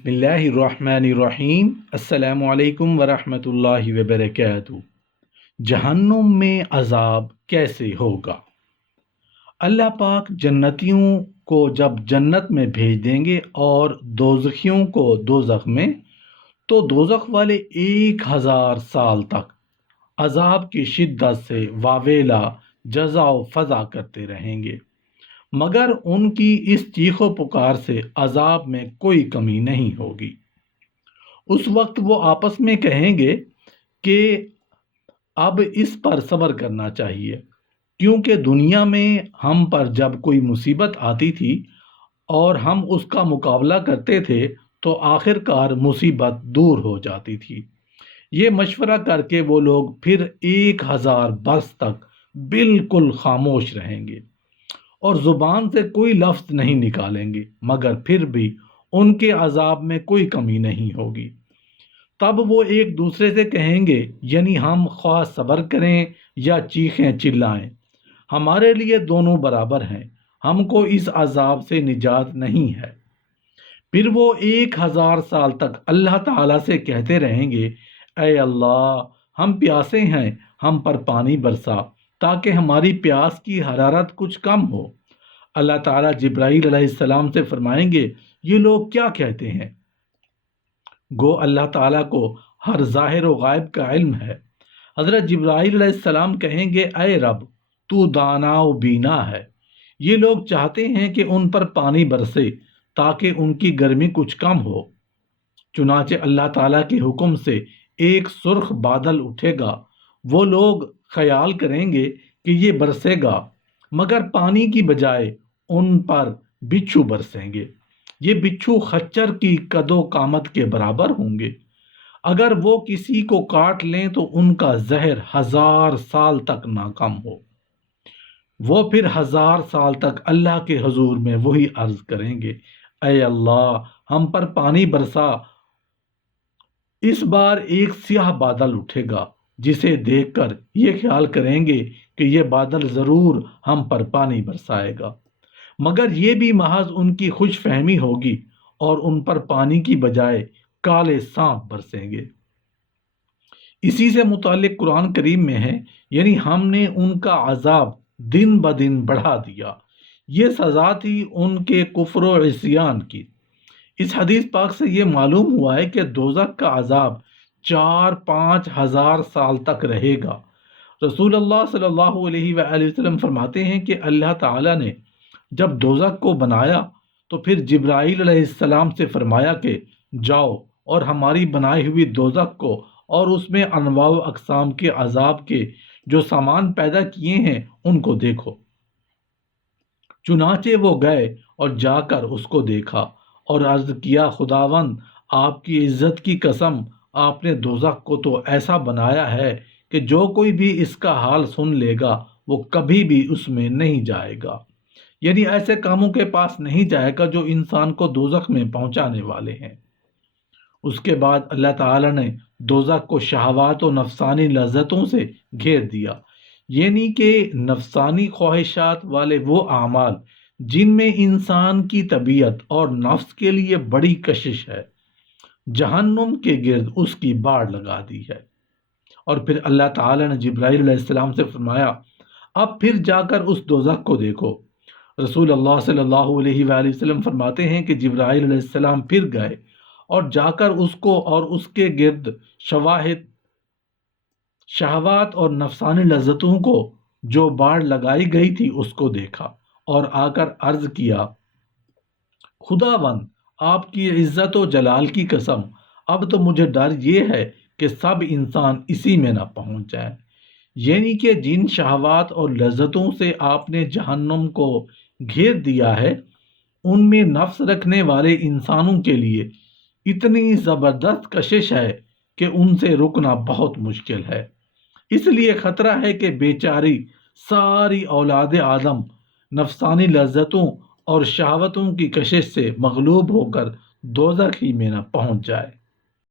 بسم اللہ الرحمن الرحیم۔ السلام علیکم ورحمۃ اللہ وبرکاتہ۔ جہنم میں عذاب کیسے ہوگا؟ اللہ پاک جنتیوں کو جب جنت میں بھیج دیں گے اور دوزخیوں کو دوزخ میں، تو دوزخ والے 1000 سال تک عذاب کی شدت سے واویلا جزا و فضا کرتے رہیں گے، مگر ان کی اس چیخ و پکار سے عذاب میں کوئی کمی نہیں ہوگی۔ اس وقت وہ آپس میں کہیں گے کہ اب اس پر صبر کرنا چاہیے، کیونکہ دنیا میں ہم پر جب کوئی مصیبت آتی تھی اور ہم اس کا مقابلہ کرتے تھے تو آخر کار مصیبت دور ہو جاتی تھی۔ یہ مشورہ کر کے وہ لوگ پھر 1000 برس تک بالکل خاموش رہیں گے اور زبان سے کوئی لفظ نہیں نکالیں گے، مگر پھر بھی ان کے عذاب میں کوئی کمی نہیں ہوگی۔ تب وہ ایک دوسرے سے کہیں گے، یعنی ہم خواہ صبر کریں یا چیخیں چلائیں، ہمارے لیے دونوں برابر ہیں، ہم کو اس عذاب سے نجات نہیں ہے۔ پھر وہ 1000 سال تک اللہ تعالیٰ سے کہتے رہیں گے، اے اللہ، ہم پیاسے ہیں، ہم پر پانی برسا تاکہ ہماری پیاس کی حرارت کچھ کم ہو۔ اللہ تعالیٰ جبرائیل علیہ السلام سے فرمائیں گے، یہ لوگ کیا کہتے ہیں؟ گو اللہ تعالیٰ کو ہر ظاہر و غائب کا علم ہے۔ حضرت جبرائیل علیہ السلام کہیں گے، اے رب، تو دانا و بینا ہے، یہ لوگ چاہتے ہیں کہ ان پر پانی برسے تاکہ ان کی گرمی کچھ کم ہو۔ چنانچہ اللہ تعالیٰ کے حکم سے ایک سرخ بادل اٹھے گا، وہ لوگ خیال کریں گے کہ یہ برسے گا، مگر پانی کی بجائے ان پر بچھو برسیں گے۔ یہ بچھو خچر کی قد و قامت کے برابر ہوں گے۔ اگر وہ کسی کو کاٹ لیں تو ان کا زہر 1000 سال تک نہ کم ہو۔ وہ پھر 1000 سال تک اللہ کے حضور میں وہی عرض کریں گے، اے اللہ، ہم پر پانی برسا۔ اس بار ایک سیاہ بادل اٹھے گا جسے دیکھ کر یہ خیال کریں گے کہ یہ بادل ضرور ہم پر پانی برسائے گا، مگر یہ بھی محض ان کی خوش فہمی ہوگی اور ان پر پانی کی بجائے کالے سانپ برسیں گے۔ اسی سے متعلق قرآن کریم میں ہے، یعنی ہم نے ان کا عذاب دن بدن بڑھا دیا، یہ سزا تھی ان کے کفر و عصیان کی۔ اس حدیث پاک سے یہ معلوم ہوا ہے کہ دوزخ کا عذاب 4-5 ہزار سال تک رہے گا۔ رسول اللہ صلی اللہ علیہ وآلہ وسلم فرماتے ہیں کہ اللہ تعالیٰ نے جب دوزخ کو بنایا تو پھر جبرائیل علیہ السلام سے فرمایا کہ جاؤ اور ہماری بنائی ہوئی دوزخ کو اور اس میں انواع و اقسام کے عذاب کے جو سامان پیدا کیے ہیں ان کو دیکھو۔ چنانچہ وہ گئے اور جا کر اس کو دیکھا اور عرض کیا، خداوند، آپ کی عزت کی قسم، آپ نے دوزخ کو تو ایسا بنایا ہے کہ جو کوئی بھی اس کا حال سن لے گا وہ کبھی بھی اس میں نہیں جائے گا، یعنی ایسے کاموں کے پاس نہیں جائے گا جو انسان کو دوزخ میں پہنچانے والے ہیں۔ اس کے بعد اللہ تعالیٰ نے دوزخ کو شہوات و نفسانی لذتوں سے گھیر دیا، یعنی کہ نفسانی خواہشات والے وہ اعمال جن میں انسان کی طبیعت اور نفس کے لیے بڑی کشش ہے، جہنم کے گرد اس کی باڑ لگا دی ہے۔ اور پھر اللہ تعالیٰ نے جبرائیل علیہ السلام سے فرمایا، اب پھر جا کر اس دوزخ کو دیکھو۔ رسول اللہ صلی اللہ علیہ وآلہ وسلم فرماتے ہیں کہ جبرائیل علیہ السلام پھر گئے اور جا کر اس کو اور اس کے گرد شہوات اور نفسانی لذتوں کو جو باڑ لگائی گئی تھی اس کو دیکھا اور آ کر عرض کیا، خداوند، آپ کی عزت و جلال کی قسم، اب تو مجھے ڈر یہ ہے کہ سب انسان اسی میں نہ پہنچ جائیں، یعنی کہ جن شہوات اور لذتوں سے آپ نے جہنم کو گھیر دیا ہے ان میں نفس رکھنے والے انسانوں کے لیے اتنی زبردست کشش ہے کہ ان سے رکنا بہت مشکل ہے۔ اس لیے خطرہ ہے کہ بیچاری ساری اولاد آدم نفسانی لذتوں اور شہوتوں کی کشش سے مغلوب ہو کر دوزخ ہی میں نہ پہنچ جائے۔